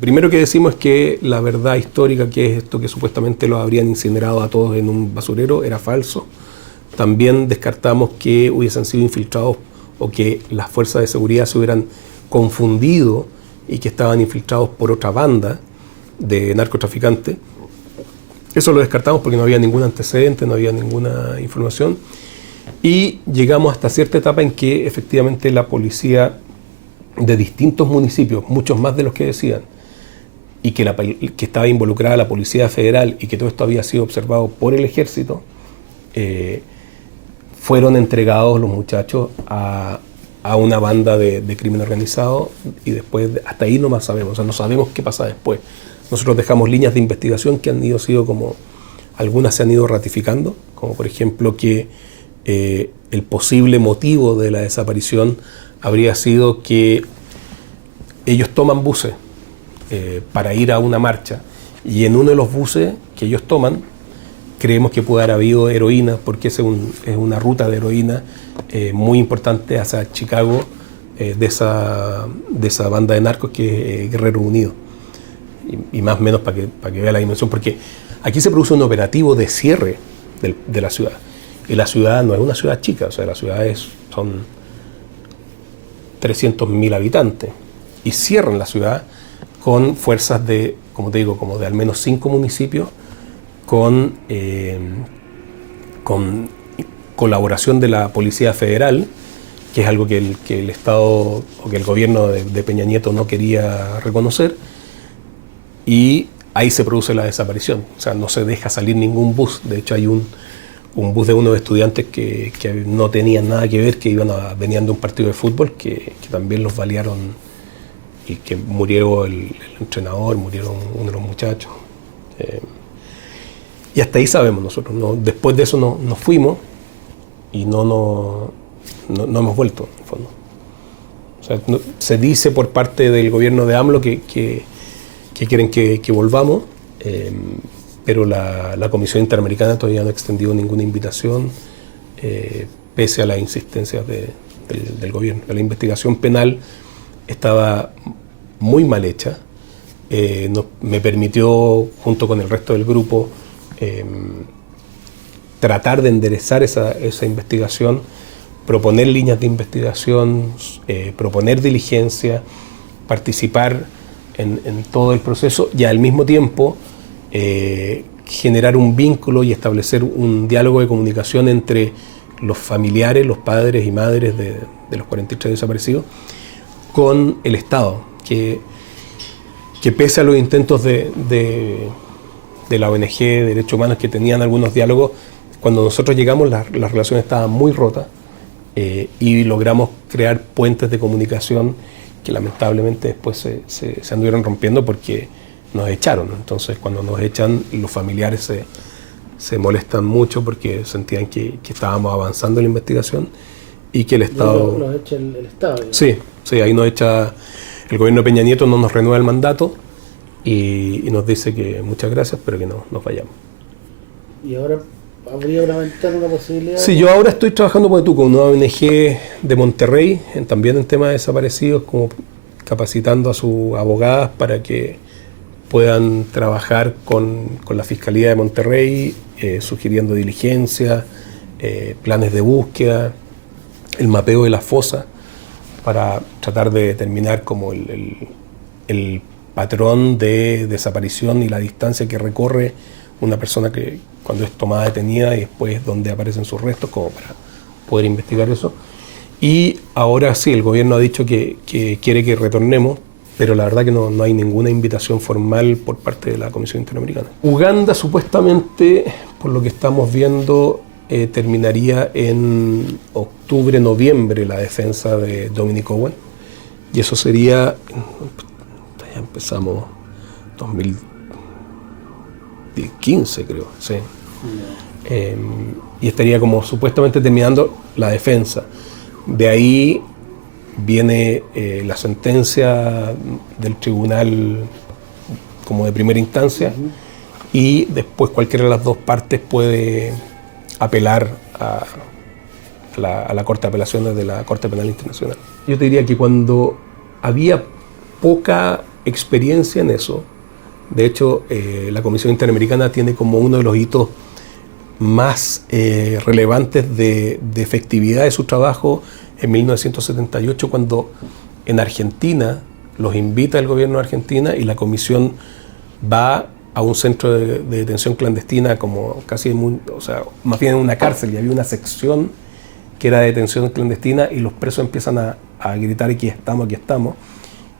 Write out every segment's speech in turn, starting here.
Primero que decimos es que la verdad histórica, que es esto que supuestamente los habrían incinerado a todos en un basurero, era falso. También descartamos que hubiesen sido infiltrados o que las fuerzas de seguridad se hubieran confundido y que estaban infiltrados por otra banda de narcotraficantes. Eso lo descartamos porque no había ningún antecedente, no había ninguna información. Y llegamos hasta cierta etapa en que efectivamente la policía de distintos municipios, muchos más de los que decían, y que estaba involucrada la Policía Federal y que todo esto había sido observado por el Ejército, fueron entregados los muchachos a una banda de crimen organizado y después, hasta ahí no más sabemos, o sea, no sabemos qué pasa después. Nosotros dejamos líneas de investigación que han sido como, algunas se han ido ratificando, como por ejemplo que el posible motivo de la desaparición habría sido que ellos toman buses para ir a una marcha y en uno de los buses que ellos toman creemos que puede haber habido heroína porque es una ruta de heroína muy importante hacia Chicago de esa banda de narcos que es Guerrero Unido y más o menos para que vea la dimensión, porque aquí se produce un operativo de cierre de la ciudad y la ciudad no es una ciudad chica, o sea, la ciudad son 300.000 habitantes y cierran la ciudad con fuerzas de, como te digo, como de al menos 5 municipios, con colaboración de la Policía Federal, que es algo que el Estado o que el gobierno de Peña Nieto no quería reconocer, y ahí se produce la desaparición. O sea, no se deja salir ningún bus. De hecho, hay un bus de unos estudiantes que no tenían nada que ver, que venían de un partido de fútbol, que también los balearon y que murió el entrenador, murieron uno de los muchachos. Y hasta ahí sabemos nosotros. Después de eso nos fuimos y no hemos vuelto, en el fondo. O sea, se dice por parte del gobierno de AMLO que quieren que volvamos, pero la Comisión Interamericana todavía no ha extendido ninguna invitación, pese a las insistencias del gobierno. La investigación penal estaba muy mal hecha. Me permitió, junto con el resto del grupo, tratar de enderezar esa investigación, proponer líneas de investigación, proponer diligencia, participar en todo el proceso y al mismo tiempo generar un vínculo y establecer un diálogo de comunicación entre los familiares, los padres y madres de los 43 desaparecidos con el Estado, que pese a los intentos de la ONG de Derechos Humanos que tenían algunos diálogos, cuando nosotros llegamos las relaciones estaban muy rotas y logramos crear puentes de comunicación que lamentablemente después se anduvieron rompiendo porque nos echaron. Entonces cuando nos echan los familiares se molestan mucho porque sentían que estábamos avanzando en la investigación y que el Estado... Nos echa el Estado. ¿No? Sí, ahí nos echa... El gobierno de Peña Nieto no nos renueva el mandato y nos dice que muchas gracias, pero que no nos vayamos. ¿Y ahora habría una ventana, una posibilidad? Sí, yo ahora estoy trabajando con una ONG de Monterrey, también en temas de desaparecidos, como capacitando a sus abogadas para que puedan trabajar con la Fiscalía de Monterrey, sugiriendo diligencia, planes de búsqueda, el mapeo de las fosas, para tratar de determinar como el patrón de desaparición y la distancia que recorre una persona que cuando es tomada detenida y después donde aparecen sus restos, como para poder investigar eso. Y ahora sí, el gobierno ha dicho que quiere que retornemos, pero la verdad que no hay ninguna invitación formal por parte de la Comisión Interamericana. Uganda supuestamente, por lo que estamos viendo, terminaría en octubre, noviembre la defensa de Dominic Owens, y eso sería, ya empezamos 2015 creo, sí. Y estaría como supuestamente terminando la defensa. De ahí viene la sentencia del tribunal como de primera instancia, y después cualquiera de las dos partes puede apelar a la Corte de Apelaciones de la Corte Penal Internacional. Yo te diría que cuando había poca experiencia en eso. De hecho, la Comisión Interamericana tiene como uno de los hitos más relevantes de efectividad de su trabajo en 1978, cuando en Argentina los invita el gobierno de Argentina y la comisión va a un centro de detención clandestina, como casi, o sea, más bien en una cárcel, y había una sección que era de detención clandestina y los presos empiezan a gritar: aquí estamos,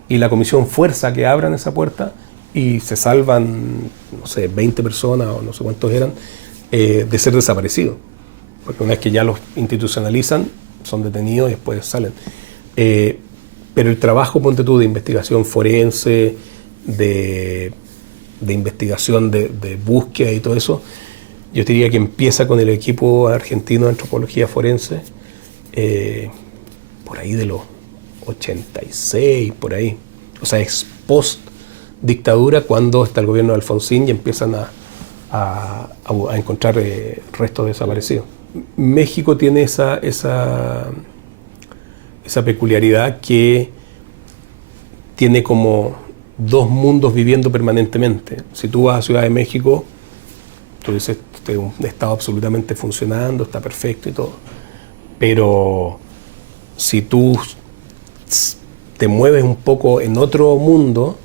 y la comisión fuerza que abran esa puerta y se salvan, no sé, 20 personas o no sé cuántos eran, de ser desaparecidos, porque una vez que ya los institucionalizan son detenidos y después salen. Pero el trabajo, ponte tú, de investigación forense, de investigación, de búsqueda y todo eso, yo te diría que empieza con el equipo argentino de antropología forense, por ahí de los 86, por ahí. O sea, es post dictadura, cuando está el gobierno de Alfonsín y empiezan a encontrar restos desaparecidos. México tiene esa peculiaridad que tiene como dos mundos viviendo permanentemente. Si tú vas a Ciudad de México, tú dices, este es un estado absolutamente funcionando, está perfecto y todo. Pero si tú te mueves un poco en otro mundo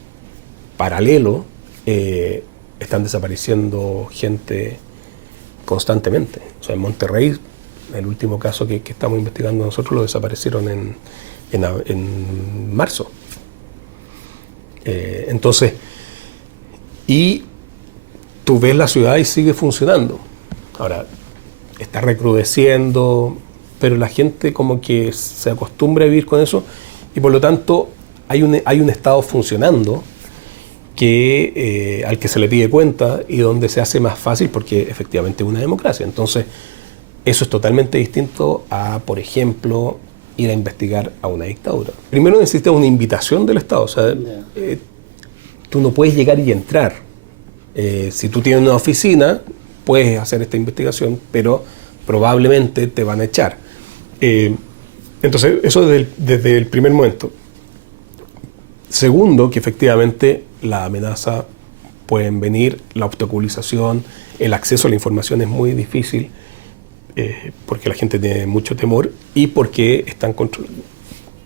paralelo, están desapareciendo gente constantemente. O sea, en Monterrey, el último caso que estamos investigando nosotros, lo desaparecieron en marzo. Entonces, y tú ves la ciudad y sigue funcionando. Ahora, está recrudeciendo, pero la gente como que se acostumbra a vivir con eso, y por lo tanto hay un estado funcionando al que se le pide cuenta y donde se hace más fácil, porque efectivamente es una democracia. Entonces, eso es totalmente distinto a, por ejemplo, ir a investigar a una dictadura. Primero necesitas una invitación del Estado. O sea, tú no puedes llegar y entrar. Si tú tienes una oficina, puedes hacer esta investigación, pero probablemente te van a echar. Entonces, eso desde el primer momento. Segundo, que efectivamente la amenaza pueden venir, la obstaculización, el acceso a la información es muy difícil, porque la gente tiene mucho temor y porque están controlados.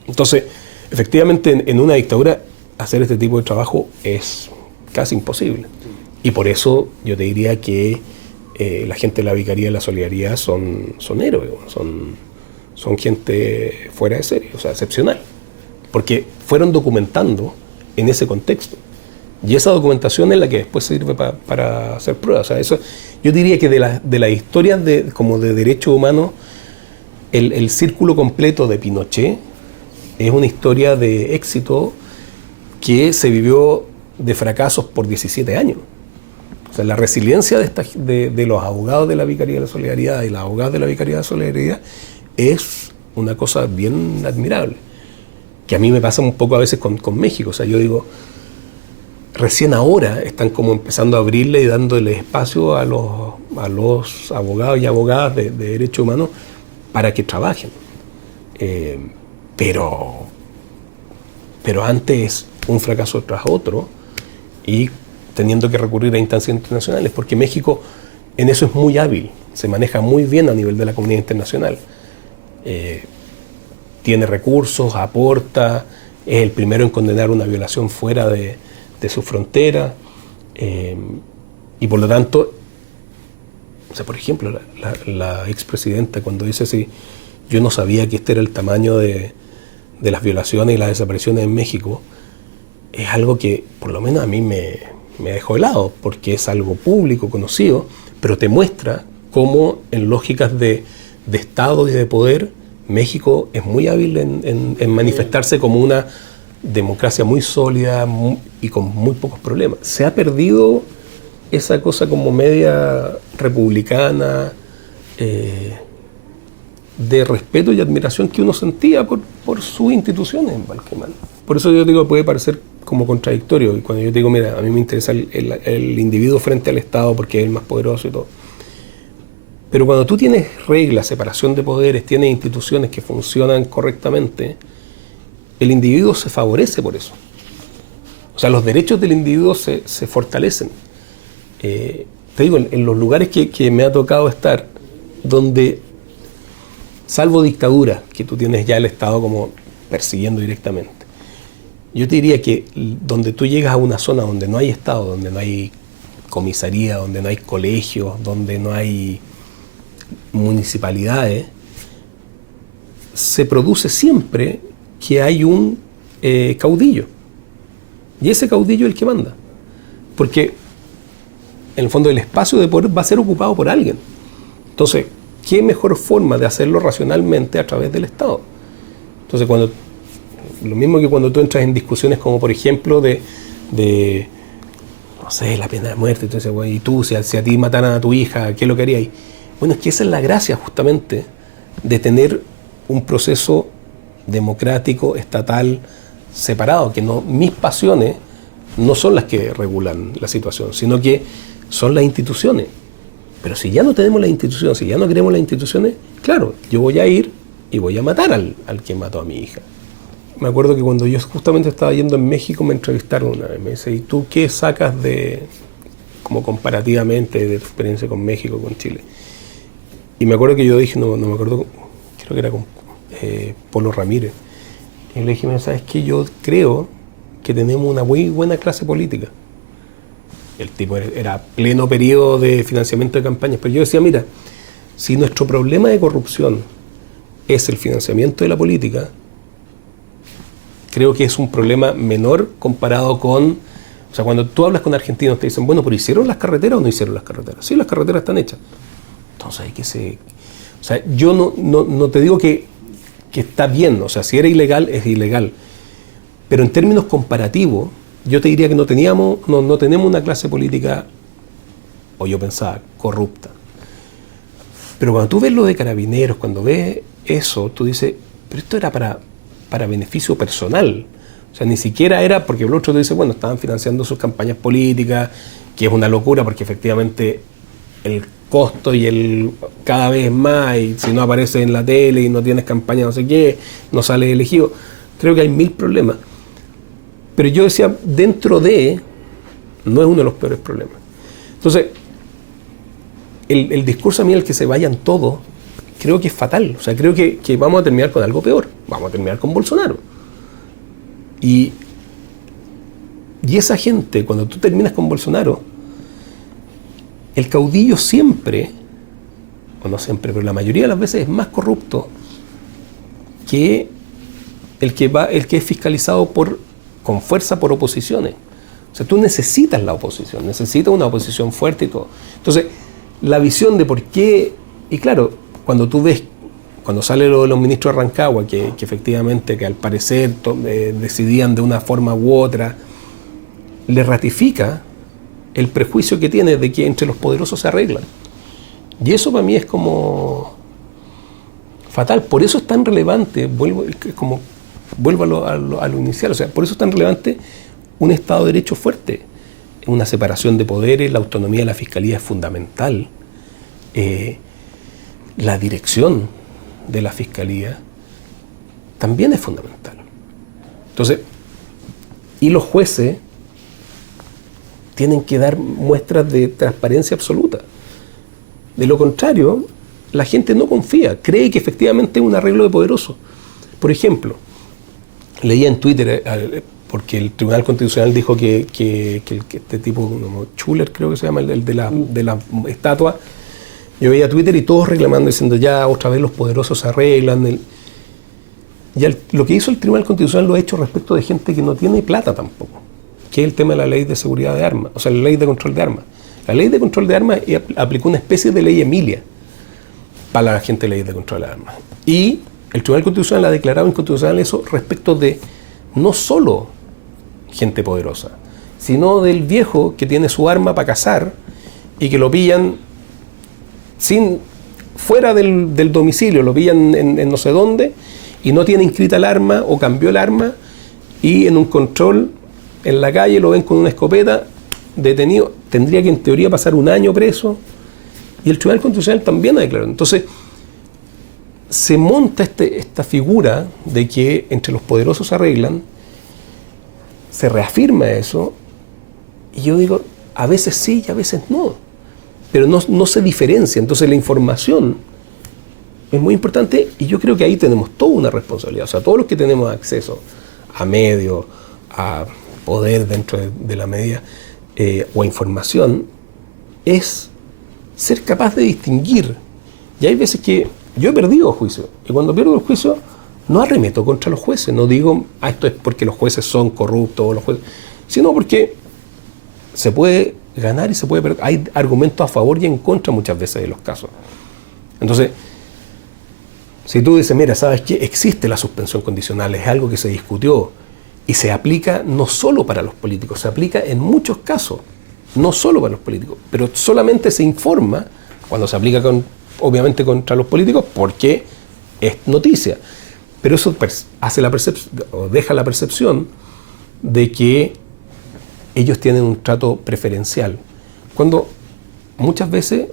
Entonces, efectivamente, en una dictadura hacer este tipo de trabajo es casi imposible. Y por eso yo te diría que la gente de la Vicaría de la Solidaridad son héroes, son gente fuera de serie, o sea, excepcional, porque fueron documentando en ese contexto. Y esa documentación es la que después sirve para hacer pruebas. O sea, eso, yo diría que de las historias como de derechos humanos, el círculo completo de Pinochet es una historia de éxito que se vivió de fracasos por 17 años. O sea, la resiliencia de los abogados de la Vicaría de la Solidaridad y las abogadas de la Vicaría de la Solidaridad es una cosa bien admirable, que a mí me pasa un poco a veces con México. O sea, yo digo, recién ahora están como empezando a abrirle y dándole espacio a los abogados y abogadas de derechos humanos para que trabajen. Pero antes un fracaso tras otro y teniendo que recurrir a instancias internacionales, porque México en eso es muy hábil, se maneja muy bien a nivel de la comunidad internacional. Tiene recursos, aporta, es el primero en condenar una violación fuera de su frontera, y por lo tanto, o sea, por ejemplo, la expresidenta cuando dice así, yo no sabía que este era el tamaño de las violaciones y las desapariciones en México, es algo que por lo menos a mí me dejó helado, porque es algo público, conocido, pero te muestra cómo en lógicas de Estado y de poder, México es muy hábil en manifestarse como una democracia muy sólida y con muy pocos problemas. Se ha perdido esa cosa como media republicana, de respeto y admiración que uno sentía por sus instituciones en Valquemán. Por eso yo digo, puede parecer como contradictorio, y cuando yo digo, mira, a mí me interesa el individuo frente al Estado porque es el más poderoso y todo. Pero cuando tú tienes reglas, separación de poderes, tienes instituciones que funcionan correctamente, el individuo se favorece por eso. O O sea, los derechos del individuo se fortalecen. Te digo, en los lugares que me ha tocado estar, donde, salvo dictadura, que tú tienes ya el Estado como persiguiendo directamente, yo te diría que donde tú llegas a una zona donde no hay Estado, donde no hay comisaría, donde no hay colegios, donde no hay municipalidades, se produce siempre que hay un caudillo. Y ese caudillo es el que manda. Porque, en el fondo, el espacio de poder va a ser ocupado por alguien. Entonces, ¿qué mejor forma de hacerlo racionalmente a través del Estado? Entonces, lo mismo que cuando tú entras en discusiones como, por ejemplo, de no sé, la pena de muerte, entonces, bueno, y tú, si a ti mataran a tu hija, ¿qué es lo que harías? Bueno, es que esa es la gracia, justamente, de tener un proceso democrático, estatal, separado, que no, mis pasiones no son las que regulan la situación, sino que son las instituciones. Pero si ya no tenemos las instituciones, si ya no queremos las instituciones, claro, yo voy a ir y voy a matar al que mató a mi hija. Me acuerdo que cuando yo justamente estaba yendo en México, me entrevistaron una vez, me dice, ¿y tú qué sacas como comparativamente de tu experiencia con México, con Chile? Y me acuerdo que yo dije, no me acuerdo, creo que era con Polo Ramírez. Y le dije, ¿sabes qué? Yo creo que tenemos una muy buena clase política. El tipo era pleno periodo de financiamiento de campañas, pero yo decía, mira, si nuestro problema de corrupción es el financiamiento de la política, creo que es un problema menor comparado con... O sea, cuando tú hablas con argentinos te dicen, bueno, ¿pero hicieron las carreteras o no hicieron las carreteras? Sí, las carreteras están hechas. Entonces hay que se... O sea, yo no te digo que está bien, o sea, si era ilegal, es ilegal. Pero en términos comparativos, yo te diría que no tenemos una clase política, o yo pensaba, corrupta. Pero cuando tú ves lo de Carabineros, cuando ves eso, tú dices, pero esto era para beneficio personal. O sea, ni siquiera era porque el otro te dice, bueno, estaban financiando sus campañas políticas, que es una locura porque efectivamente el costo y cada vez más, y si no apareces en la tele y no tienes campaña no sé qué, no sales elegido. Creo que hay 1000 problemas. Pero yo decía, no es uno de los peores problemas. Entonces, el discurso a mí, el que se vayan todos, creo que es fatal. O sea, creo que vamos a terminar con algo peor. Vamos a terminar con Bolsonaro. Y esa gente, cuando tú terminas con Bolsonaro, el caudillo siempre, o no siempre, pero la mayoría de las veces es más corrupto que el que es fiscalizado con fuerza por oposiciones. O sea, tú necesitas la oposición, necesitas una oposición fuerte y todo. Entonces, la visión de por qué, y claro, cuando sale lo de los ministros de Rancagua, que efectivamente, que al parecer decidían de una forma u otra, le ratifica el prejuicio que tiene de que entre los poderosos se arreglan. Y eso para mí es como fatal. Por eso es tan relevante, vuelvo a lo inicial, o sea, por eso es tan relevante un Estado de Derecho fuerte, una separación de poderes, la autonomía de la Fiscalía es fundamental, la dirección de la Fiscalía también es fundamental. Entonces, y los jueces tienen que dar muestras de transparencia absoluta. De lo contrario, la gente no confía, cree que efectivamente es un arreglo de poderosos. Por ejemplo, leía en Twitter, porque el Tribunal Constitucional dijo que este tipo, como Schuller creo que se llama, el de la estatua, yo veía Twitter y todos reclamando, diciendo ya otra vez los poderosos se arreglan. Lo que hizo el Tribunal Constitucional lo ha hecho respecto de gente que no tiene plata tampoco, que es el tema de la ley de seguridad de armas, o sea, la ley de control de armas. La ley de control de armas aplicó una especie de ley Emilia para la gente de ley de control de armas. Y el Tribunal Constitucional ha declarado inconstitucional eso respecto de no solo gente poderosa, sino del viejo que tiene su arma para cazar y que lo pillan fuera del domicilio, lo pillan en no sé dónde y no tiene inscrita el arma o cambió el arma y en un control en la calle lo ven con una escopeta, detenido, tendría que en teoría pasar 1 año preso, y el Tribunal Constitucional también ha declarado. Entonces, se monta esta figura de que entre los poderosos se arreglan, se reafirma eso, y yo digo, a veces sí y a veces no, pero no se diferencia. Entonces la información es muy importante, y yo creo que ahí tenemos toda una responsabilidad. O sea, todos los que tenemos acceso a medios, a poder dentro de la media, o a información, es ser capaz de distinguir. Y hay veces que yo he perdido juicio, y cuando pierdo el juicio no arremeto contra los jueces, no digo, esto es porque los jueces son corruptos, o los jueces, sino porque se puede ganar y se puede perder. Hay argumentos a favor y en contra muchas veces de los casos. Entonces, si tú dices, mira, ¿sabes qué? Existe la suspensión condicional, es algo que se discutió y se aplica no solo para los políticos, se aplica en muchos casos, no solo para los políticos, pero solamente se informa cuando se aplica obviamente contra los políticos, porque es noticia. Pero eso hace la percepción, o deja la percepción de que ellos tienen un trato preferencial, cuando muchas veces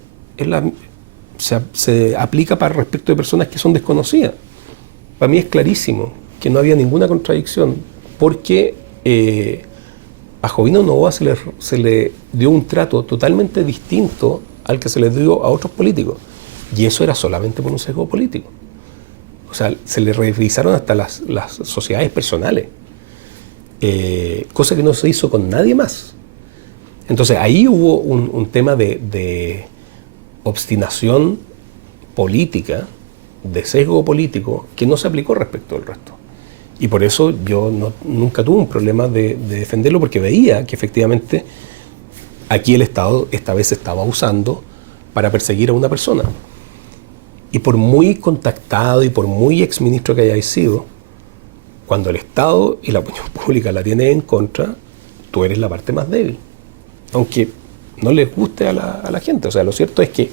se aplica para respecto de personas que son desconocidas. Para mí es clarísimo que no había ninguna contradicción, porque a Jovino Novoa se le dio un trato totalmente distinto al que se le dio a otros políticos, y eso era solamente por un sesgo político. O sea, se le revisaron hasta las sociedades personales, cosa que no se hizo con nadie más. Entonces ahí hubo un tema de obstinación política, de sesgo político, que no se aplicó respecto al resto. Y por eso yo nunca tuve un problema de defenderlo, porque veía que efectivamente aquí el Estado esta vez se estaba usando para perseguir a una persona. Y por muy contactado y por muy exministro que hayáis sido, cuando el Estado y la opinión pública la tienen en contra, tú eres la parte más débil, aunque no les guste a la gente. O sea, lo cierto es que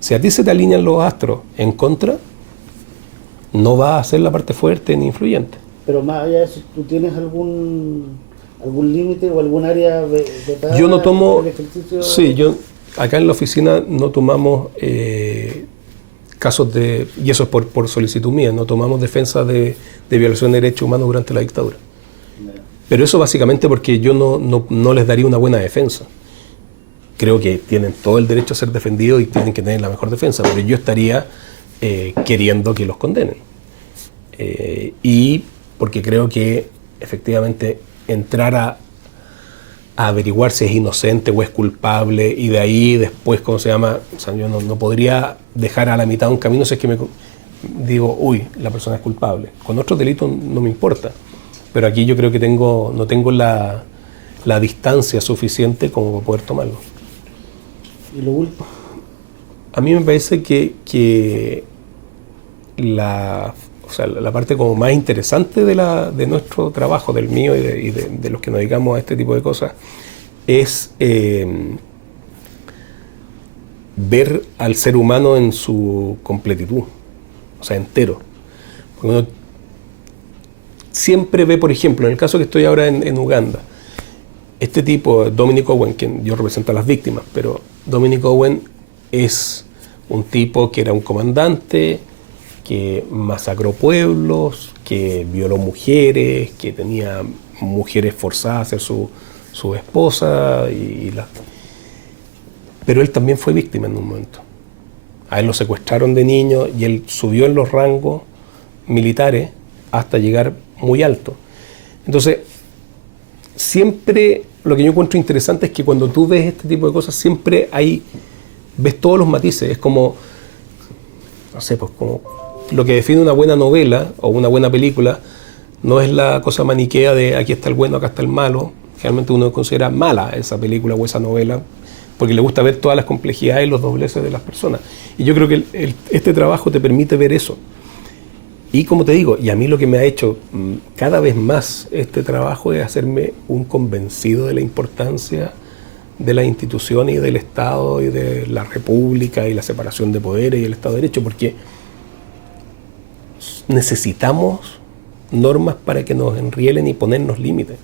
si a ti se te alinean los astros en contra, no vas a ser la parte fuerte ni influyente. Pero más allá de eso, ¿tú tienes algún límite o algún área vetada? Yo no tomo... el ejercicio? Sí, acá en la oficina no tomamos casos de... Y eso es por solicitud mía, no tomamos defensa de violación de derechos humanos durante la dictadura. Pero eso básicamente porque yo no les daría una buena defensa. Creo que tienen todo el derecho a ser defendidos y tienen que tener la mejor defensa, pero yo estaría queriendo que los condenen. Y porque creo que efectivamente entrar a averiguar si es inocente o es culpable, y de ahí después, ¿cómo se llama? O sea, yo no podría dejar a la mitad un camino si es que digo, uy, la persona es culpable. Con otros delitos no me importa, pero aquí yo creo que no tengo la distancia suficiente como para poder tomarlo. ¿Y lo último? A mí me parece que la parte como más interesante de nuestro trabajo, del mío y de los que nos dedicamos a este tipo de cosas, es ver al ser humano en su completitud, o sea, entero. Porque uno siempre ve, por ejemplo, en el caso que estoy ahora en Uganda, este tipo, Dominic Owen, quien yo represento a las víctimas, pero Dominic Owen es un tipo que era un comandante, que masacró pueblos, que violó mujeres, que tenía mujeres forzadas a ser su esposa, pero él también fue víctima en un momento. A él lo secuestraron de niño y él subió en los rangos militares hasta llegar muy alto. Entonces, siempre lo que yo encuentro interesante es que cuando tú ves este tipo de cosas, siempre ves todos los matices. Es como, no sé, pues como lo que define una buena novela o una buena película no es la cosa maniquea de aquí está el bueno, acá está el malo. Generalmente uno considera mala esa película o esa novela porque le gusta ver todas las complejidades y los dobleces de las personas. Y yo creo que este trabajo te permite ver eso. Y como te digo, y a mí lo que me ha hecho cada vez más este trabajo es hacerme un convencido de la importancia de las instituciones y del Estado y de la República y la separación de poderes y el Estado de Derecho, porque necesitamos normas para que nos enrielen y ponernos límites.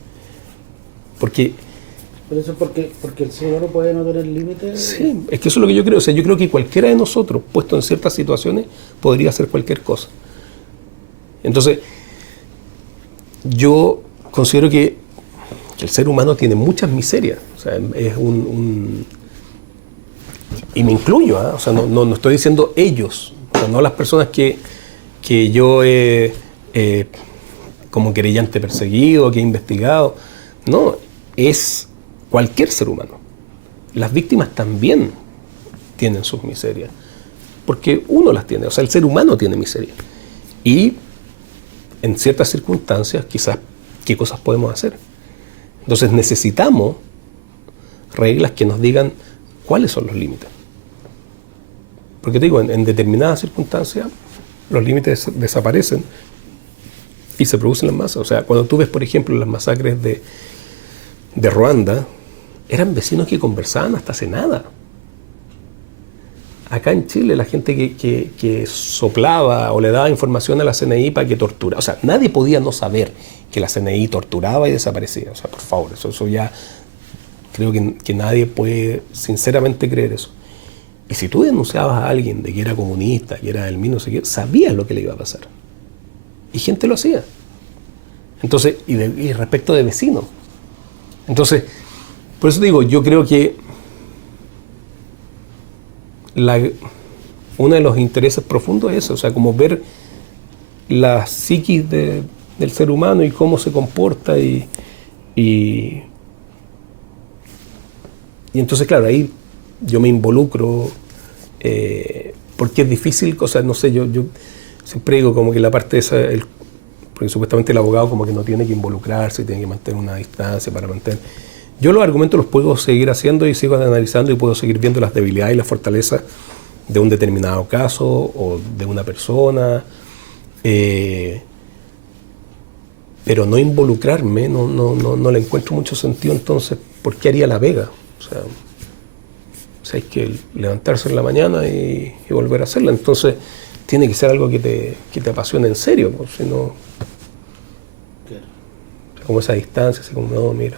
Pero eso es porque el ser humano puede no tener límites. Sí, es que eso es lo que yo creo. O sea, yo creo que cualquiera de nosotros, puesto en ciertas situaciones, podría hacer cualquier cosa. Entonces, yo considero que que el ser humano tiene muchas miserias. O sea, es y me incluyo, o sea, no estoy diciendo ellos, o sea, no las personas que yo he como querellante perseguido, que he investigado. No, es cualquier ser humano. Las víctimas también tienen sus miserias, porque uno las tiene, o sea, el ser humano tiene miseria. Y en ciertas circunstancias, quizás, ¿qué cosas podemos hacer? Entonces necesitamos reglas que nos digan cuáles son los límites. Porque te digo, en determinadas circunstancias los límites desaparecen y se producen las masas. O sea, cuando tú ves, por ejemplo, las masacres de Ruanda, eran vecinos que conversaban hasta hace nada. Acá en Chile, la gente que soplaba o le daba información a la CNI para que torturara. O sea, nadie podía no saber que la CNI torturaba y desaparecía. O sea, por favor, eso ya creo que nadie puede sinceramente creer eso. Y si tú denunciabas a alguien de que era comunista, que era del mismo, no sé qué, sabías lo que le iba a pasar. Y gente lo hacía. Entonces, y respecto de vecinos. Entonces, por eso digo, yo creo que uno de los intereses profundos es eso, o sea, como ver la psiquis del ser humano y cómo se comporta y entonces, claro, ahí yo me involucro porque es difícil, o sea, no sé, yo siempre digo como que la parte esa, porque supuestamente el abogado como que no tiene que involucrarse, tiene que mantener una distancia para mantener. Yo los argumentos los puedo seguir haciendo y sigo analizando y puedo seguir viendo las debilidades y las fortalezas de un determinado caso o de una persona, pero no involucrarme, no le encuentro mucho sentido. Entonces, ¿por qué haría la vega? O sea, hay que levantarse en la mañana y volver a hacerla. Entonces, tiene que ser algo que te apasione en serio, pues, si no, como esa distancia, así como, no, mira.